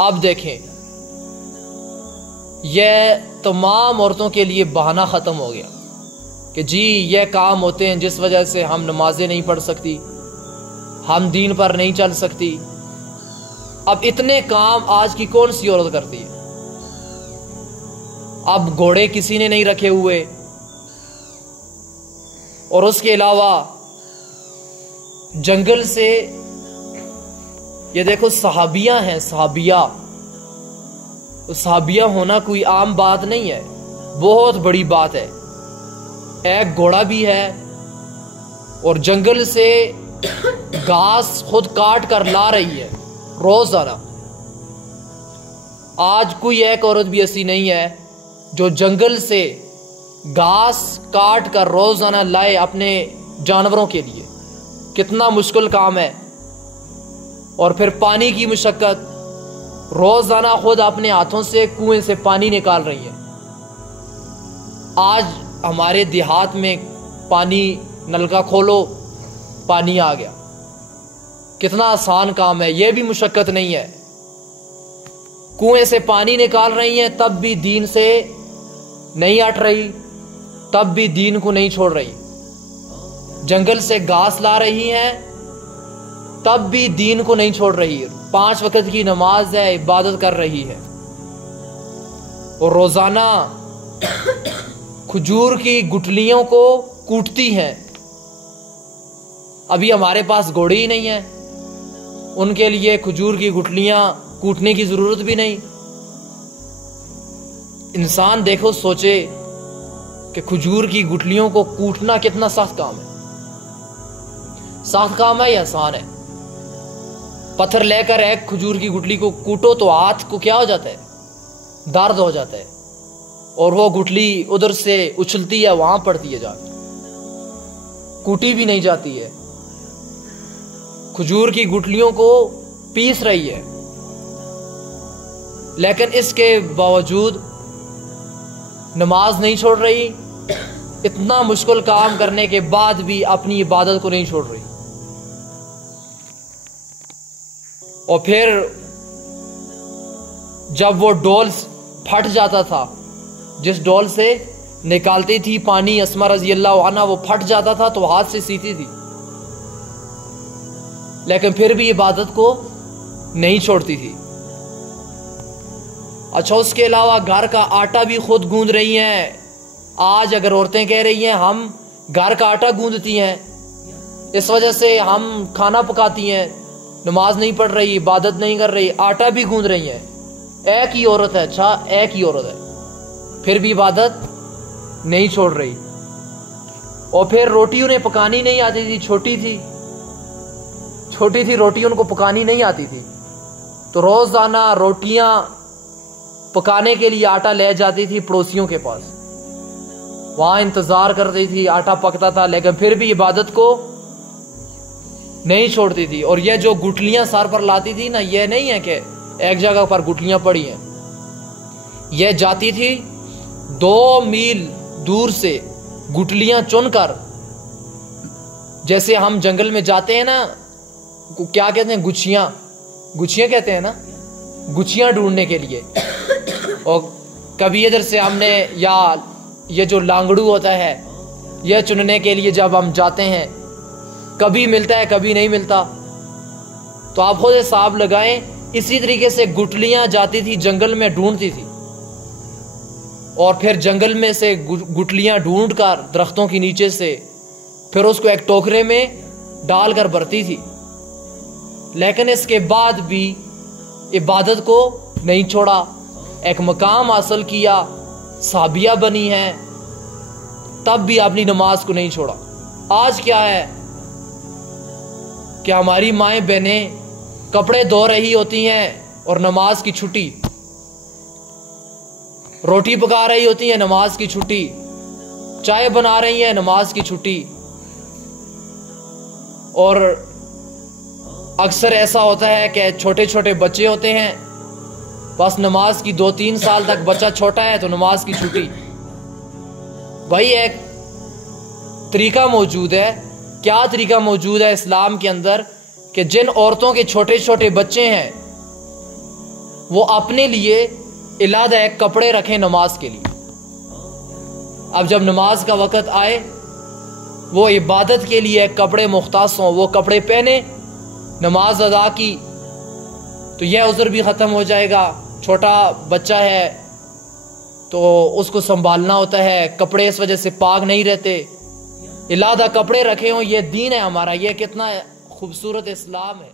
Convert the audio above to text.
अब देखें, यह तमाम औरतों के लिए बहाना ख़त्म हो गया कि जी ये काम होते हैं जिस वजह से हम नमाजें नहीं पढ़ सकती, हम दीन पर नहीं चल सकती। अब इतने काम आज की कौन सी औरत करती है? अब घोड़े किसी ने नहीं रखे हुए, और उसके अलावा जंगल से ये देखो सहाबिया हैं, सहाबिया, सहाबिया होना कोई आम बात नहीं है, बहुत बड़ी बात है। एक घोड़ा भी है और जंगल से घास खुद काट कर ला रही है रोजाना। आज कोई एक औरत भी ऐसी नहीं है जो जंगल से घास काट कर रोजाना लाए अपने जानवरों के लिए। कितना मुश्किल काम है। और फिर पानी की मुशक्कत, रोजाना खुद अपने हाथों से कुएं से पानी निकाल रही है। आज हमारे देहात में पानी, नलका खोलो पानी आ गया। कितना आसान काम है, यह भी मुशक्कत नहीं है। कुएं से पानी निकाल रही हैं, तब भी दीन से नहीं हट रही, तब भी दीन को नहीं छोड़ रही। जंगल से घास ला रही हैं, तब भी दीन को नहीं छोड़ रही। 5 वक्त की नमाज है, इबादत कर रही है, और रोजाना खजूर की गुठलियों को कूटती हैं। अभी हमारे पास घोड़े ही नहीं है, उनके लिए खजूर की गुठलियां कूटने की जरूरत भी नहीं। इंसान देखो, सोचे कि खजूर की गुठलियों को कूटना कितना सख्त काम है। सख्त काम है या आसान है? पत्थर लेकर एक खजूर की गुठली को कूटो तो हाथ को क्या हो जाता है? दर्द हो जाता है, और वो गुठली उधर से उछलती है, वहां पड़ती है जाकर, कूटी भी नहीं जाती है। खजूर की गुठलियों को पीस रही है, लेकिन इसके बावजूद नमाज नहीं छोड़ रही। इतना मुश्किल काम करने के बाद भी अपनी इबादत को नहीं छोड़ रही। और फिर जब वो डोल फट जाता था, जिस डोल से निकालती थी पानी अस्मा रज़ी अल्लाह अन्हा, वो फट जाता था तो हाथ से सीती थी, लेकिन फिर भी इबादत को नहीं छोड़ती थी। अच्छा, उसके अलावा घर का आटा भी खुद गूंद रही हैं। आज अगर औरतें कह रही हैं हम घर का आटा गूंदती हैं, इस वजह से हम खाना पकाती हैं, नमाज नहीं पढ़ रही, इबादत नहीं कर रही, आटा भी गूंद रही हैं। एक ही औरत है, अच्छा एक ही औरत है, फिर भी इबादत नहीं छोड़ रही। और फिर रोटी उन्हें पकानी नहीं आती थी, छोटी थी रोटी उनको पकानी नहीं आती थी, तो रोजाना रोटियां पकाने के लिए आटा ले जाती थी पड़ोसियों के पास, वहां इंतजार करती थी, आटा पकता था, लेकिन फिर भी इबादत को नहीं छोड़ती थी। और ये जो गुठलियां सर पर लाती थी ना, ये नहीं है कि एक जगह पर गुठलियां पड़ी हैं, यह जाती थी 2 मील दूर से गुठलियां चुनकर, जैसे हम जंगल में जाते हैं ना, क्या कहते हैं, गुछियां कहते हैं ना, गुछियां ढूंढने के लिए। और कभी इधर से हमने, या ये जो लांगड़ू होता है, यह चुनने के लिए जब हम जाते हैं, कभी मिलता है कभी नहीं मिलता, तो आप खुद हिसाब लगाएं। इसी तरीके से गुठलियां जाती थी जंगल में, ढूंढती थी, और फिर जंगल में से गुठलियां ढूंढकर दरख्तों के नीचे से फिर उसको एक टोकरे में डालकर भरती थी। लेकिन इसके बाद भी इबादत को नहीं छोड़ा, एक मकाम हासिल किया, साबिया बनी है, तब भी अपनी नमाज को नहीं छोड़ा। आज क्या है कि हमारी माएं बहनें कपड़े धो रही होती हैं और नमाज की छुट्टी, रोटी पका रही होती हैं, नमाज की छुट्टी, चाय बना रही हैं, नमाज की छुट्टी। और अक्सर ऐसा होता है कि छोटे छोटे बच्चे होते हैं, बस नमाज की 2-3 साल तक बच्चा छोटा है तो नमाज की छुट्टी। भाई एक तरीका मौजूद है, क्या तरीका मौजूद है इस्लाम के अंदर, कि जिन औरतों के छोटे छोटे बच्चे हैं वो अपने लिए इलादा है कपड़े रखें नमाज के लिए। अब जब नमाज का वक़्त आए, वो इबादत के लिए कपड़े मुख्तास हों, वो कपड़े पहने, नमाज अदा की, तो यह उज़्र भी ख़त्म हो जाएगा। छोटा बच्चा है तो उसको संभालना होता है, कपड़े इस वजह से पाक नहीं रहते, इलादा कपड़े रखे हों। ये दीन है हमारा, ये कितना खूबसूरत इस्लाम है।